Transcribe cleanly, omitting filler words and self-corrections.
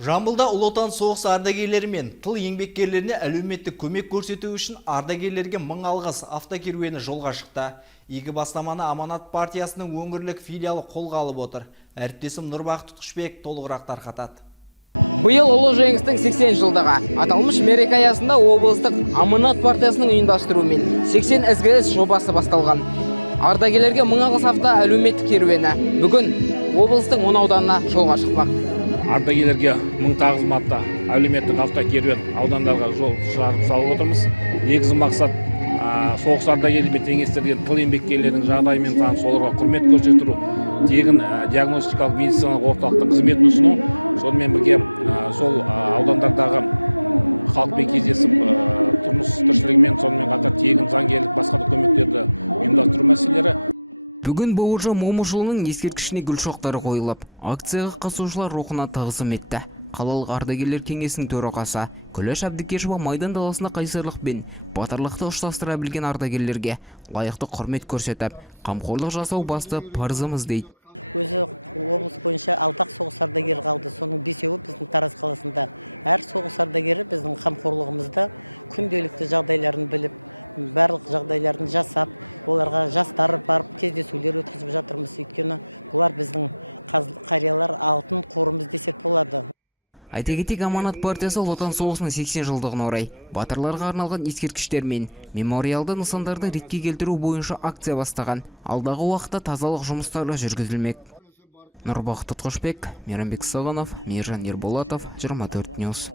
Жамбылда Ұлы Отан соғысы ардагерлері мен тыл еңбеккерлеріне әлеуметтік көмек көрсету үшін ардагерлерге мың алғыс автокеруені жолға шықты. Игі бастаманы Аманат партиясының өңірлік филиалы қолға алып отыр. Әріптесім Нұрбақыт Тұтқышбек толығырақ тарқатады. Биыл ұлы жеңістің 80 жылдығы. Аталмыш мереке аясында облыстық Аманат партиясының ұйымдастыруымен 80 ізгі іс жобасы басталған. Ардагерлерге мың алғыс авто әлеуметтік керуені бүгін облыстың 10 ауданына жолға шықпақ. Ардагерлерге мың тағзым атты әлеуметтік автокеруен аудандарға жол шығарып салып отырмыз. Негізгі мақсат соғыс ардагерлерімен теңестірілген тыл еңбеккерлерінің жағдайымен танысып, оларға құрмет көрсету, тегін диагностикалық медициналық орталықтың қызметін ұсыну, сонымен бірге сол аудандардағы халықпен кездесіп, тұрмыс тіршілігімен, сонымен қатар тегін заңгерлік басқа да көмектерді ұйымдастыру мәселелері. Бүгін Бауыржан Момышұлының ескерткішіне гүл шоқтары қойылып, акцияға қатысушылар рухына тағзым етті. Қалалық ардагерлер кеңесінің төрағасы Күләш Әбдікешова майдан даласында қайсарлықпен батырлықты ұштастыра білген ардагерлерге лайықты құрмет көрсетіп, қамқорлық жасау басты парызымыз дейді. Өзі облыс бойынша 6 соғыс ардагері қалды. Соның 5-еуі біздің Тараз қаласында. Әр соғыс ардагері біздің қамқорлығымызда күнделікті жағдайларын біліп, барлық жағдайларын жасап, оларға жастар барып кездесулер өткізіп жатырмыз. Өйткені бұлар біздің қариялар алтын қорымыз десек болады. Айта кетейік, Аманат партиясы Ұлы Отан соғысының 80 жылдығына орай батырларға арналған ескерткіштер мен мемориалды нысандарды ретке келтіру бойынша акция бастаған. Алдағы уақытта тазалық жұмыстары жүргізілмек. Нұрбақыт Тұтқышбек, Мейрамбек Сағанов, Мейіржан Ерболатов, 24 Ньюс.